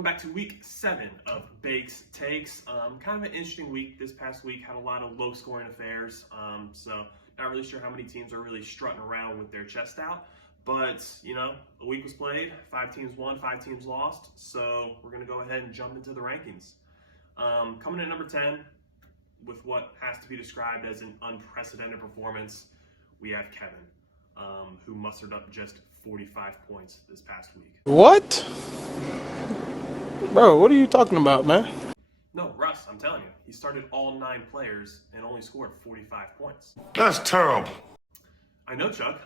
Welcome back to week 7 of Bakes Takes. Kind of an interesting week this past week. Had a lot of low scoring affairs. So not really sure how many teams are really strutting around with their chest out. But, you know, a week was played, 5 teams won, 5 teams lost. So we're going to go ahead and jump into the rankings. Coming in at number 10, with what has to be described as an unprecedented performance, we have Kevin, who mustered up just 45 points this past week. What? Bro, what are you talking about, man? No, Russ, I'm telling you, he started all 9 players and only scored 45 points. That's terrible. I know, Chuck.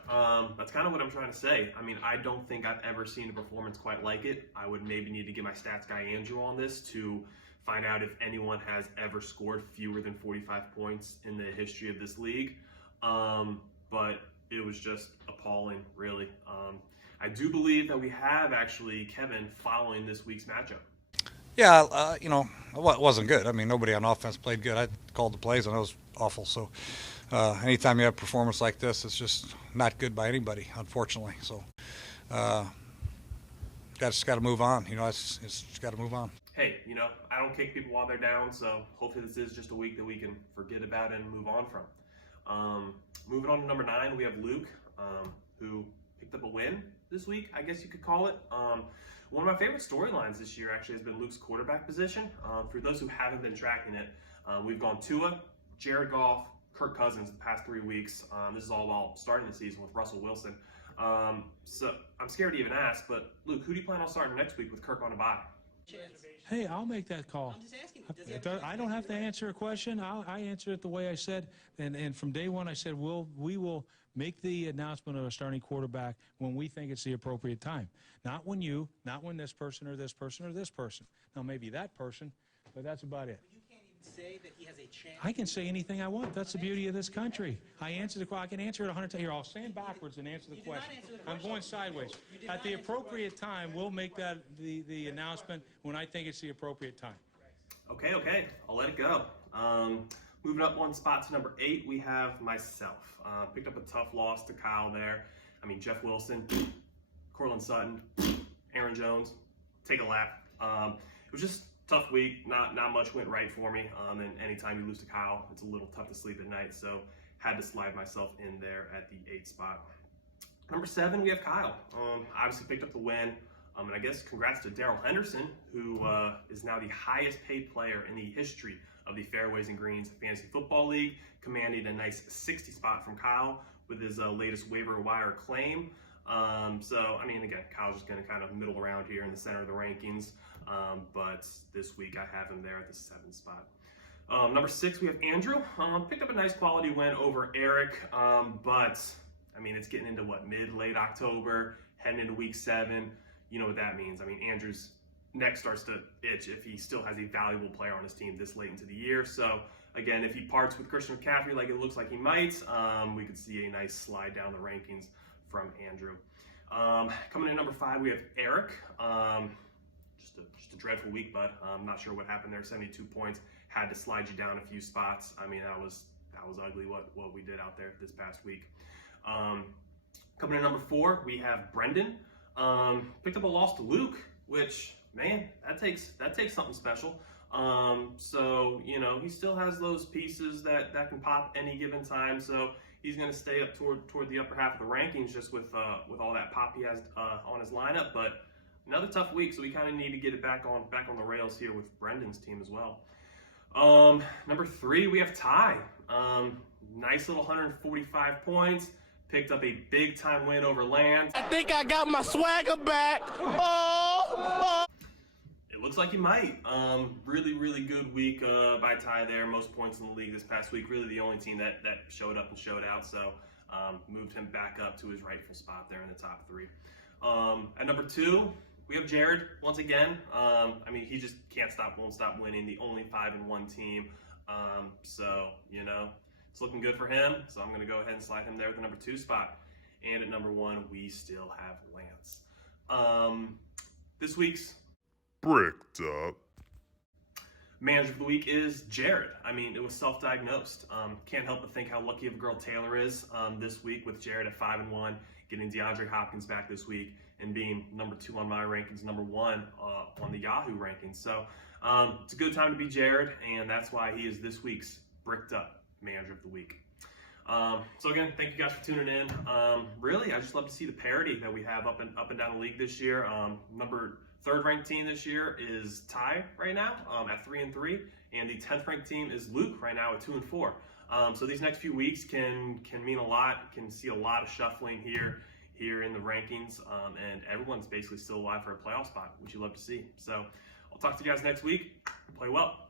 That's kind of what I'm trying to say. I mean, I don't think I've ever seen a performance quite like it. I would maybe need to get my stats guy Andrew on this to find out if anyone has ever scored fewer than 45 points in the history of this league. But it was just appalling, really. I do believe that we have actually Kevin following this week's matchup. Yeah, you know, it wasn't good. I mean, nobody on offense played good. I called the plays, and it was awful. So anytime you have a performance like this, it's just not good by anybody, unfortunately. So just got to move on. You know, it's just got to move on. Hey, you know, I don't kick people while they're down, so hopefully this is just a week that we can forget about and move on from. Moving on to number 9, we have Luke, who picked up a win this week, I guess you could call it. One of my favorite storylines this year actually has been Luke's quarterback position. For those who haven't been tracking it, we've gone Tua, Jared Goff, Kirk Cousins the past 3 weeks. This is all while starting the season with Russell Wilson. So I'm scared to even ask, but Luke, who do you plan on starting next week with Kirk on a bye? Hey, I'll make that call. I'm just asking. I don't have to answer a question. I answer it the way I said, and from day one I said we will make the announcement of a starting quarterback when we think it's the appropriate time. Not when this person or this person or this person. Now maybe that person, but that's about it. You can't even say that he has a chance. I can say anything I want. That's the beauty of this country. I can answer it 100 times. Here, I'll stand backwards and answer the question. I'm going sideways. At the appropriate time, we'll make that the announcement when I think it's the appropriate time. Okay, I'll let it go. Moving up 1 spot to number 8, we have myself. Picked up a tough loss to Kyle there. I mean, Jeff Wilson, Cortland Sutton, Aaron Jones, take a lap. It was just a tough week. Not much went right for me. And anytime you lose to Kyle, it's a little tough to sleep at night. So had to slide myself in there at the 8th spot. Number 7, we have Kyle. Obviously picked up the win. And I guess congrats to Daryl Henderson, who is now the highest paid player in the history of the Fairways and Greens Fantasy Football League, commanding a nice 60 spot from Kyle with his latest waiver wire claim. So, I mean, again, Kyle's just going to kind of middle around here in the center of the rankings. But this week I have him there at the 7th spot. Number 6, we have Andrew. Picked up a nice quality win over Eric. But, I mean, it's getting into late October, heading into week 7. You know what that means. I mean, Andrew's neck starts to itch if he still has a valuable player on his team this late into the year. So, again, if he parts with Christian McCaffrey like it looks like he might, we could see a nice slide down the rankings from Andrew. Coming in at number 5, we have Eric. Just a dreadful week, but I'm not sure what happened there. 72 points. Had to slide you down a few spots. I mean, that was ugly what we did out there this past week. Coming in at number 4, we have Brendan. Picked up a loss to Luke, which, man, that takes something special. So, you know, he still has those pieces that can pop any given time. So he's going to stay up toward the upper half of the rankings just with all that pop he has on his lineup. But another tough week, so we kind of need to get it back on the rails here with Brendan's team as well. Number 3, we have Ty. Nice little 145 points. Picked up a big-time win over Lance. I think I got my swagger back. Oh. It looks like he might. Really good week by Ty there. Most points in the league this past week. Really the only team that showed up and showed out. So moved him back up to his rightful spot there in the top 3. At number 2, we have Jared once again. I mean, he just won't stop winning. The only 5-1 team. So, you know, it's looking good for him, so I'm going to go ahead and slide him there at the number 2 spot. And at number 1, we still have Lance. This week's Bricked up. manager of the week is Jared. I mean, it was self-diagnosed. Can't help but think how lucky of a girl Taylor is this week with Jared at 5-1, getting DeAndre Hopkins back this week, and being number 2 on my rankings, number 1 on the Yahoo rankings. So it's a good time to be Jared, and that's why he is this week's Bricked Up Manager of the Week. So again, thank you guys for tuning in. Really, I just love to see the parity that we have up and down the league this year. Number 3rd ranked team this year is Ty right now at 3-3, and the 10th ranked team is Luke right now at 2-4. So these next few weeks can mean a lot. Can see a lot of shuffling here in the rankings, and everyone's basically still alive for a playoff spot, which you love to see. So I'll talk to you guys next week. Play well.